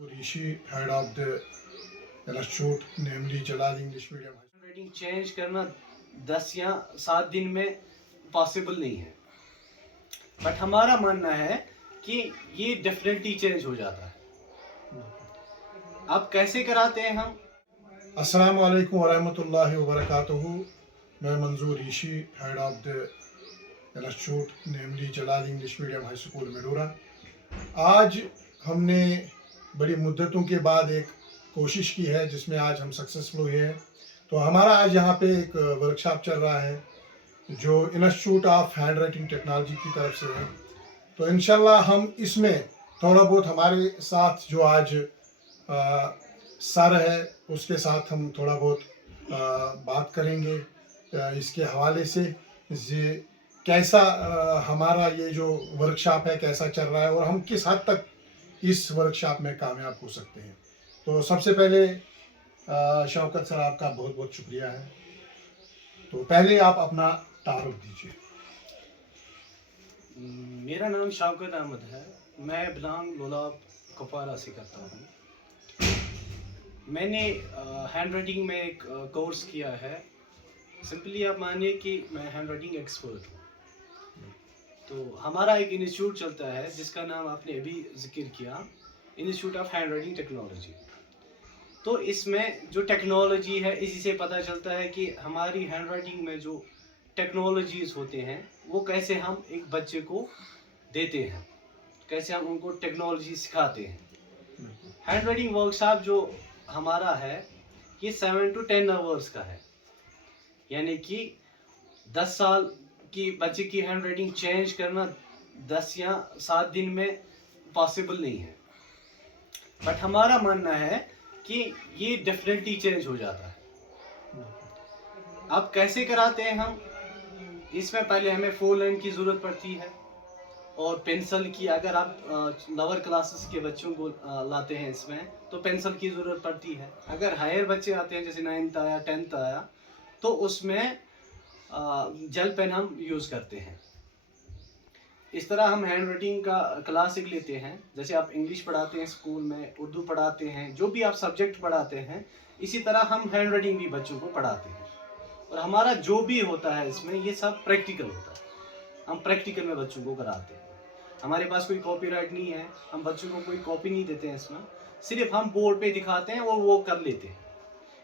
Rishi, head of the institute, namely Jalal English Medium High School. Rating change करना 10 या 7 दिन में possible नहीं है, बट हमारा मानना है कि ये डेफिनेटली चेंज हो जाता है। अब कैसे कराते हैं हम? अस्सलामु अलैकुम वरहमतुल्लाहि वबरकातुहू। मैं Manzoor Rishi, head of the institute, namely Jalal English medium high school Medura. आज हमने बड़ी मुद्दतों के बाद एक कोशिश की है जिसमें आज हम सक्सेसफुल हुए हैं। तो हमारा आज यहाँ पे एक वर्कशॉप चल रहा है जो institute of hand writing technology की तरफ से है। तो इंशाल्लाह हम इसमें थोड़ा बहुत हमारे साथ जो आज सर है उसके साथ हम थोड़ा बहुत बात करेंगे इसके हवाले से ये कैसा हमारा ये जो वर्कशॉप है कैसा चल रहा है और हम किस हद तक इस वर्कशॉप में कामयाब हो सकते हैं। तो सबसे पहले शौकत सर आपका बहुत बहुत शुक्रिया है। तो पहले आप अपना तारुफ दीजिए। मेरा नाम शौकत अहमद है। मैं बिलोंग लोलाब कुपवारा से करता हूँ। मैंने हैंड राइटिंग में एक कोर्स किया है। सिंपली आप मानिए कि मैं हैंड राइटिंग एक्सपर्ट हूँ। तो हमारा एक इंस्टीट्यूट चलता है जिसका नाम आपने अभी जिक्र किया, institute of hand writing technology. तो इसमें जो टेक्नोलॉजी है इसी से पता चलता है कि हमारी हैंड राइटिंग में जो टेक्नोलॉजीज होते हैं वो कैसे हम एक बच्चे को देते हैं, कैसे हम उनको टेक्नोलॉजी सिखाते हैं। हैंड राइटिंग वर्कशॉप जो हमारा है ये 7 to 10 आवर्स का है, यानी कि 10 साल की बच्चे की हैंड राइटिंग चेंज करना 10 या 7 दिन में पॉसिबल नहीं है, बट हमारा मानना है कि ये डेफिनेटली चेंज हो जाता है। अब कैसे कराते हैं हम? इसमें पहले हमें 4 लाइन की ज़रूरत पड़ती है और पेंसिल की। अगर आप लोअर क्लासेस के बच्चों को लाते हैं इसमें तो पेंसिल की ज़रूरत पड़ती है। अगर हायर बच्चे आते हैं जैसे 9th आया 10th आया तो उसमें जेल पेन हम यूज़ करते हैं। इस तरह हम हैंड राइटिंग का क्लासिक लेते हैं। जैसे आप इंग्लिश पढ़ाते हैं स्कूल में, उर्दू पढ़ाते हैं, जो भी आप सब्जेक्ट पढ़ाते हैं, इसी तरह हम हैंड राइटिंग भी बच्चों को पढ़ाते हैं। और हमारा जो भी होता है इसमें ये सब प्रैक्टिकल होता है। हम प्रैक्टिकल में बच्चों को कराते हैं। हमारे पास कोई कॉपीराइट नहीं है, हम बच्चों को कोई कॉपी नहीं देते हैं इसमें, सिर्फ हम बोर्ड पे दिखाते हैं और वो कर लेते हैं।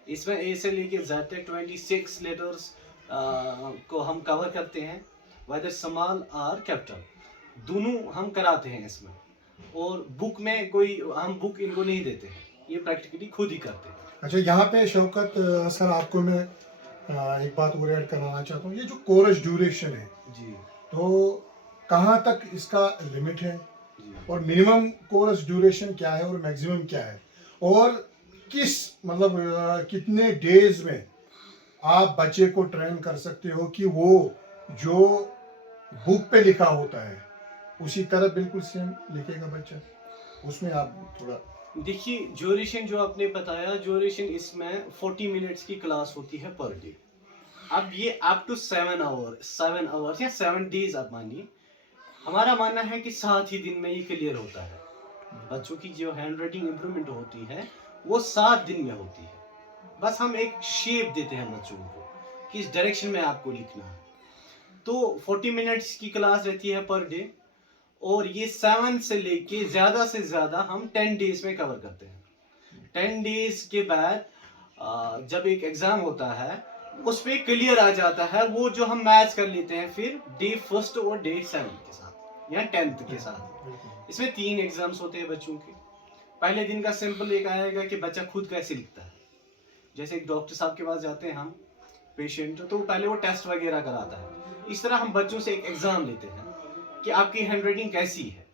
इसमें ए से लेके जेड तक 26 लेटर्स को हम कवर करते हैं, वेदर स्मॉल और कैपिटल दोनों हम कराते हैं इसमें। और बुक में कोई हम बुक इनको नहीं देते हैं, ये प्रैक्टिकली खुद ही करते हैं। अच्छा, यहाँ पे शौकत सर आपको मैं एक बात और ऐड कराना चाहता हूँ। ये जो कोर्स ड्यूरेशन है जी, तो कहाँ तक इसका लिमिट है जी, और मिनिमम कोर्स ड्यूरेशन क्या है और मैक्सिमम क्या है, और किस मतलब कितने डेज में आप बच्चे को ट्रेन कर सकते हो कि वो जो बुक पे लिखा होता है उसी तरह बिल्कुल सेम लिखेगा बच्चा? उसमें आप थोड़ा देखिए, ड्यूरेशन जो आपने बताया, ड्यूरेशन इसमें 40 मिनट्स की क्लास होती है पर डे। अब ये अप टू 7 आवर्स या 7 डेज आप मानिए। हमारा मानना है कि 7 ही दिन में ये क्लियर होता है। बच्चों की जो हैंड राइटिंग इम्प्रूवमेंट होती है वो 7 दिन में होती है। बस हम एक शेप देते हैं बच्चों को कि इस डायरेक्शन में आपको लिखना है। तो 40 मिनट्स की क्लास रहती है पर डे और ये 7 से लेके ज़्यादा से ज़्यादा हम 10 डेज में कवर करते हैं। 10 डेज के बाद जब एक एग्ज़ाम होता है उस पर क्लियर आ जाता है, वो जो हम मैच कर लेते हैं फिर डे 1 और डे 7 के साथ या 10th के साथ। इसमें 3 एग्जाम्स होते हैं बच्चों के। पहले दिन का सिंपल एक आएगा कि बच्चा खुद कैसे लिखता है। जैसे एक डॉक्टर साहब के पास जाते हैं हम पेशेंट, तो पहले वो टेस्ट वगैरह कराता है। इस तरह हम बच्चों से एक एग्ज़ाम लेते हैं कि आपकी हैंड राइटिंग कैसी है।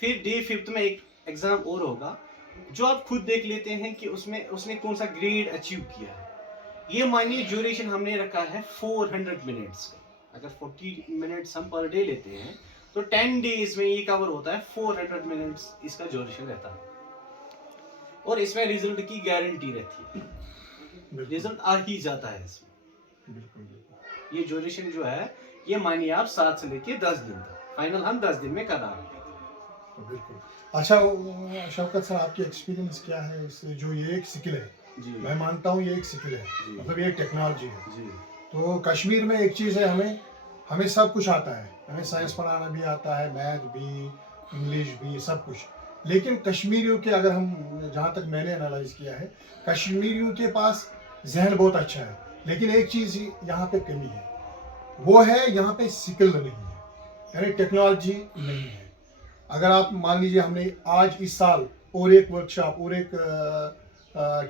फिर डे 5 में एक एग्ज़ाम और होगा जो आप खुद देख लेते हैं कि उसमें उसने कौन सा ग्रेड अचीव किया है। ये मानिए ड्यूरेशन हमने रखा है 400 मिनट्स का। अगर 40 मिनट्स हम पर डे लेते हैं तो 10 डेज में ये कवर होता है। 400 मिनट्स इसका ड्यूरेशन रहता है और इसमें रिजल्ट की गारंटी रहती है, रिजल्ट आ ही जाता है इसमें। ये ड्यूरेशन जो है ये मानिए आप 7 से लेके 10 दिन तक, फाइनल हम 10 दिन में करा लेते हैं। तो बिल्कुल। अच्छा शौकत सर, आपकी एक्सपीरियंस क्या है इससे? जो ये एक स्किल है, जी मैं मानता हूँ ये एक स्किल है, जी मतलब ये एक टेक्नोलॉजी है। जी तो कश्मीर में एक चीज़ है, हमें हमें सब कुछ आता है, हमें साइंस पढ़ाना भी आता है, मैथ भी, इंग्लिश भी, सब कुछ। लेकिन कश्मीरियों के, अगर हम, जहाँ तक मैंने एनालाइज किया है, कश्मीरियों के पास जहन बहुत अच्छा है, लेकिन एक चीज़ यहाँ पे कमी है, वो है यहाँ पे स्किल नहीं है, यानी टेक्नोलॉजी नहीं है। अगर आप मान लीजिए, हमने आज इस साल और एक वर्कशॉप और एक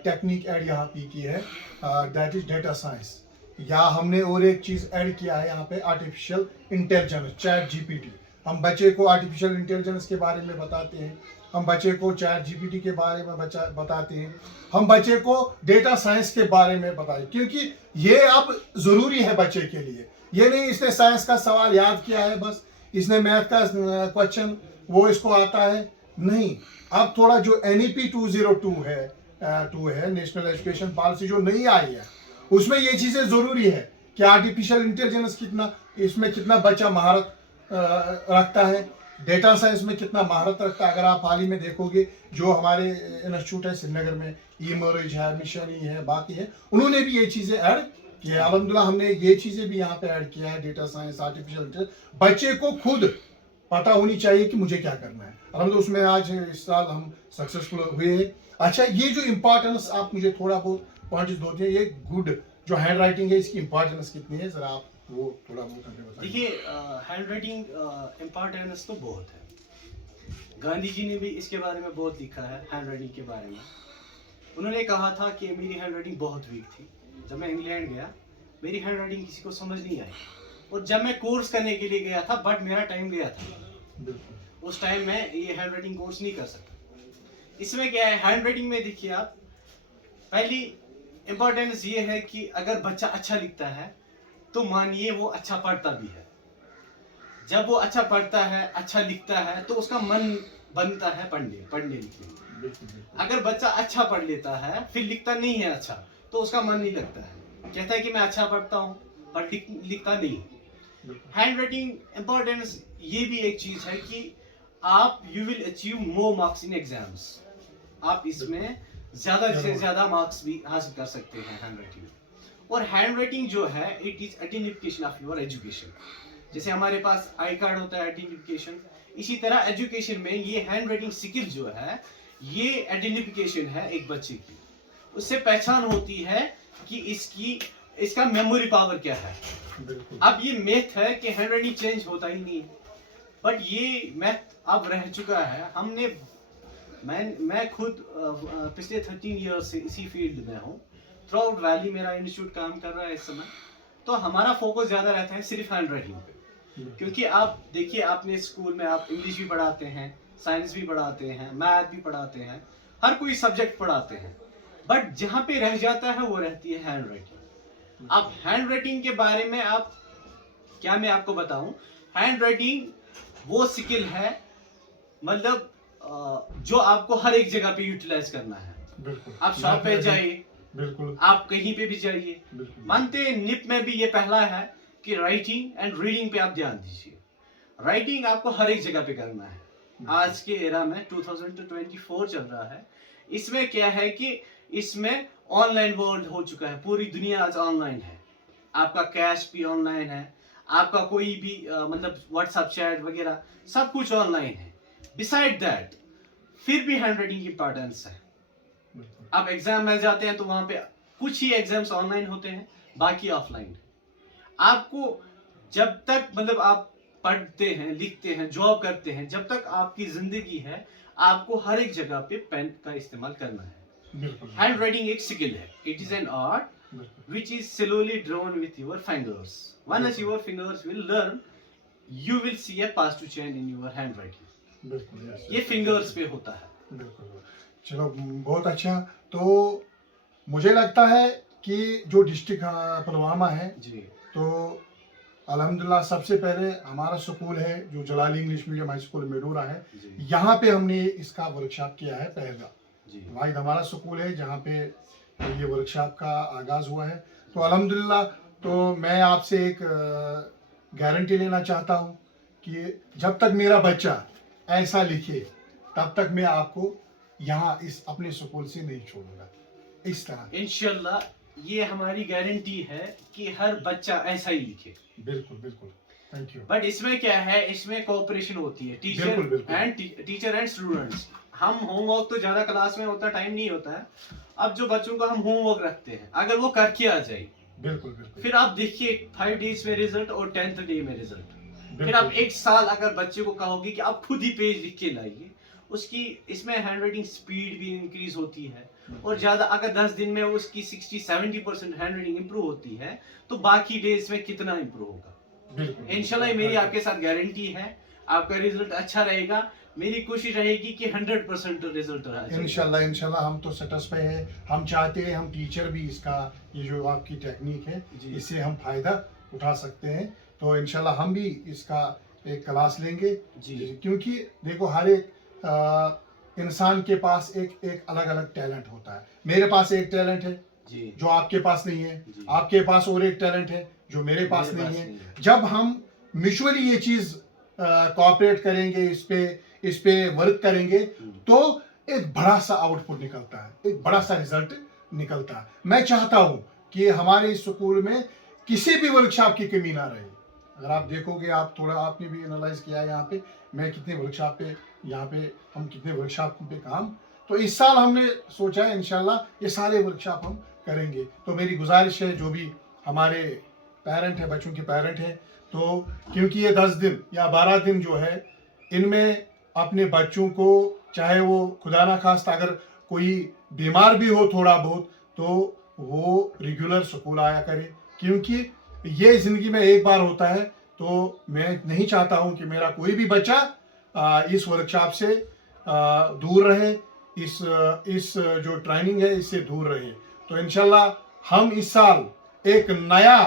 टेक्निक ऐड यहाँ की है, दैट इज डेटा साइंस, या हमने और एक चीज़ ऐड किया है यहाँ पे, आर्टिफिशियल इंटेलिजेंस, चैट जीपीटी। हम बच्चे को आर्टिफिशियल इंटेलिजेंस के बारे में बताते हैं, हम बच्चे को चैट जीपीटी के बारे में बताते हैं, हम बच्चे को डेटा साइंस के बारे में बताएं, क्योंकि ये अब ज़रूरी है बच्चे के लिए। ये नहीं इसने साइंस का सवाल याद किया है बस, इसने मैथ का क्वेश्चन वो इसको आता है, नहीं। अब थोड़ा जो NEP 202 है, नेशनल एजुकेशन पॉलिसी जो नई आई है, उसमें ये चीज़ें ज़रूरी है कि आर्टिफिशियल इंटेलिजेंस कितना, इसमें कितना बच्चा महारत रखता है, डेटा साइंस में कितना महारत रखता है। अगर आप हाल ही में देखोगे, जो हमारे इंस्टीट्यूट है श्रीनगर में, ईमर्ज है, मिशन है, बाकी है, उन्होंने भी ये चीज़ें ऐड किया है। अल्हम्दुलिल्लाह हमने ये चीज़ें भी यहाँ पे ऐड किया है, डेटा साइंस, आर्टिफिशियल इंटेलिजेंस। बच्चे को खुद पता होनी चाहिए कि मुझे क्या करना है। अल्हम्दुलिल्लाह उसमें आज इस साल हम सक्सेसफुल हुए हैं। अच्छा, ये जो इम्पोर्टेंस आप मुझे थोड़ा बहुत पॉइंट्स दो दिए, ये गुड जो हैंड राइटिंग है, इसकी इम्पोर्टेंस कितनी है, जरा आप वो थोड़ा बहुत हमें बताइए। देखिए, हैंड राइटिंग इम्पोर्टेंस तो बहुत है। गांधी जी ने भी इसके बारे में बहुत लिखा है, हैंड राइटिंग के बारे में। उन्होंने कहा था कि मेरी हैंड राइटिंग बहुत वीक थी। जब मैं इंग्लैंड गया, मेरी हैंड राइटिंग किसी को समझ नहीं आई, और जब मैं कोर्स करने के लिए गया था, बट मेरा टाइम गया था, उस टाइम मैं ये हैंड राइटिंग कोर्स नहीं कर सकता। इसमें क्या है, हैंड राइटिंग में देखिए आप, पहली इम्पोर्टेंस ये है कि अगर बच्चा अच्छा लिखता है तो मानिए वो अच्छा पढ़ता भी है। जब वो अच्छा पढ़ता है, अच्छा लिखता है, तो उसका मन बनता है पढ़ने लिखने। अगर बच्चा अच्छा पढ़ लेता है फिर लिखता नहीं है अच्छा, तो उसका मन नहीं लगता है, कहता है कि मैं अच्छा पढ़ता हूँ पर लिखता नहीं। हैंड राइटिंग इम्पोर्टेंस ये भी एक चीज है कि आप you will achieve more marks in exams. आप इसमें ज्यादा से ज्यादा मार्क्स भी हासिल कर सकते हैं हैंड राइटिंग। और हैंड राइटिंग जो है, it is identification of your education. जैसे हमारे पास आई कार्ड होता है आइडेंटिफिकेशन, इसी तरह एजुकेशन में ये हैंड राइटिंग स्किल जो है, ये आइडेंटिफिकेशन है एक बच्चे की। उससे पहचान होती है कि इसका मेमोरी पावर क्या है। अब ये मैथ है कि हैंड राइटिंग चेंज होता ही नहीं है, बट ये मैथ अब रह चुका है। मैं खुद पिछले 13 ईयर्स से इसी फील्ड में हूँ। थ्रू आउट वैली मेरा इंस्टीट्यूट काम कर रहा है इस समय। तो हमारा फोकस ज्यादा रहता है सिर्फ हैंड राइटिंग पे, क्योंकि आप देखिए, आपने स्कूल में आप इंग्लिश भी पढ़ाते हैं, साइंस भी पढ़ाते हैं, मैथ भी पढ़ाते हैं, हर कोई सब्जेक्ट पढ़ाते हैं, बट जहाँ पे रह जाता है वो रहती है हैंड राइटिंग। अब हैंड राइटिंग के बारे में मैं आपको बताऊं, हैंड राइटिंग वो स्किल है, मतलब जो आपको हर एक जगह पे यूटिलाइज करना है। आप शॉप पे जाइए, बिल्कुल, आप कहीं पे भी जाइए, मानते हैं निप में भी ये पहला है कि राइटिंग एंड रीडिंग पे आप ध्यान दीजिए। राइटिंग आपको हर एक जगह पे करना है। आज के एरा में 2024 चल रहा है, इसमें क्या है कि इसमें ऑनलाइन वर्ल्ड हो चुका है, पूरी दुनिया आज ऑनलाइन है। आपका कैश भी ऑनलाइन है, आपका कोई भी मतलब व्हाट्सएप चैट वगैरह सब कुछ ऑनलाइन है। बिसाइड दैट फिर भी हैंड राइटिंग की इंपॉर्टेंस है। आप एग्जाम में जाते हैं तो वहां पे कुछ ही एग्जाम्स ऑनलाइन होते हैं, बाकी ऑफलाइन। आपको जब तक मतलब आप पढ़ते हैं, लिखते हैं, जॉब करते हैं, जब तक आपकी जिंदगी है, आपको हर एक जगह पे पेन का इस्तेमाल करना है। हैंड राइटिंग एक स्किल है, it is an art which is slowly drawn with your fingers. Once your fingers will learn, you will see a positive change in your handwriting. ये फिंगर्स पे होता है। बिल्कुल, चलो बहुत अच्छा। तो मुझे लगता है कि जो डिस्ट्रिक्ट पुलवामा है जी, तो अल्हम्दुलिल्लाह सबसे पहले हमारा स्कूल है जो जलाली इंग्लिश मीडियम हाई स्कूल मेडूरा है, यहाँ पे हमने इसका वर्कशॉप किया है पहला। वाहिद हमारा स्कूल है जहाँ पे ये वर्कशॉप का आगाज़ हुआ है। तो अल्हम्दुलिल्लाह, तो मैं आपसे एक गारंटी लेना चाहता हूँ कि जब तक मेरा बच्चा ऐसा लिखे, तब तक मैं आपको यहाँ इस अपने स्कूल से नहीं छोड़ूंगा। इस तरह इंशाल्लाह ये हमारी गारंटी है कि हर बच्चा ऐसा ही लिखे। बिल्कुल बिल्कुल, थैंक यू। बट इसमें क्या है, इसमें कोऑपरेशन होती है टीचर एंड स्टूडेंट्स। हम होमवर्क तो ज्यादा क्लास में होता टाइम नहीं होता है। अब जो बच्चों का हम होमवर्क रखते हैं, अगर वो करके आ जाए, बिल्कुल बिल्कुल, फिर आप देखिए 5 डेज में रिजल्ट और 10th डे में रिजल्ट। फिर बिल्कुल आप एक साल अगर बच्चे को कहोगे कि आप खुद ही पेज लिख के लाइए, उसकी इसमें हैंडराइटिंग स्पीड भी इंक्रीज होती है। और ज्यादा अगर 10 दिन में उसकी 60-70% हैंडराइटिंग इंप्रूव होती है, तो बाकी डेज में कितना इंप्रूव होगा। बिल्कुल, इंशाल्लाह ये मेरी आपके साथ गारंटी है, आपका रिजल्ट अच्छा रहेगा। मेरी कोशिश रहेगी कि 100% रिजल्ट रहा। इंशाल्लाह इंशाल्लाह, हम तो सेटिस्फाई है। हम चाहते हैं हम टीचर भी इसका, ये जो आपकी टेक्निक है, इससे हम फायदा उठा सकते हैं। तो इंशाल्लाह हम भी इसका एक क्लास लेंगे जी। क्योंकि देखो हर एक इंसान के पास एक एक अलग अलग टैलेंट होता है। मेरे पास एक टैलेंट है जी, जो आपके पास नहीं है, जी। आपके पास और एक टैलेंट है जो मेरे पास नहीं है। जब हम म्यूचुअली ये चीज कोऑपरेट करेंगे, इस पे वर्क करेंगे, तो एक बड़ा सा आउटपुट निकलता है, एक बड़ा सा रिजल्ट निकलता है। मैं चाहता हूं कि हमारे स्कूल में किसी भी वर्कशॉप की कमी ना रहे। अगर आप देखोगे, आप थोड़ा आपने भी एनालाइज किया है यहाँ पे, मैं कितने वर्कशॉप पे, यहाँ पे हम कितने वर्कशॉप पे काम, तो इस साल हमने सोचा है इंशाल्लाह ये सारे वर्कशॉप हम करेंगे। तो मेरी गुजारिश है, जो भी हमारे पेरेंट है, बच्चों के पेरेंट है, तो क्योंकि ये 10 दिन या 12 दिन जो है, इनमें अपने बच्चों को, चाहे वो खुदा ना खास्ता अगर कोई बीमार भी हो थोड़ा बहुत, तो वो रेगुलर स्कूल आया करे, क्योंकि ये ज़िंदगी में एक बार होता है। तो मैं नहीं चाहता हूँ कि मेरा कोई भी बच्चा इस वर्कशॉप से दूर रहे, इस जो ट्रेनिंग है इससे दूर रहे। तो इंशाल्लाह हम इस साल एक नया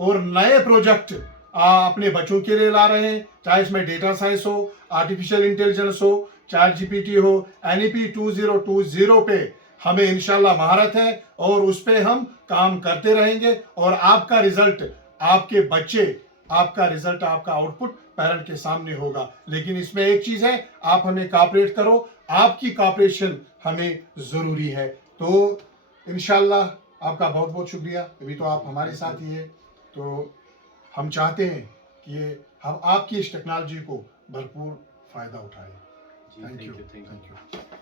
और नए प्रोजेक्ट अपने बच्चों के लिए ला रहे हैं, चाहे इसमें डेटा साइंस हो, आर्टिफिशियल इंटेलिजेंस हो, ChatGPT हो, NEP 2020 पे हमें इंशाल्लाह महारत है और उस पे हम काम करते रहेंगे। और आपका रिजल्ट, आपके बच्चे, आपका रिजल्ट, आपका आउटपुट पेरेंट के सामने होगा। लेकिन इसमें एक चीज है, आप हमें कोऑपरेट करो, आपकी कोऑपरेशन हमें जरूरी है। तो इंशाल्लाह आपका बहुत बहुत शुक्रिया। अभी तो आप हमारे साथ ही है, तो हम चाहते हैं कि हम आपकी इस टेक्नोलॉजी को भरपूर फायदा उठाएं। Thank you, thank you.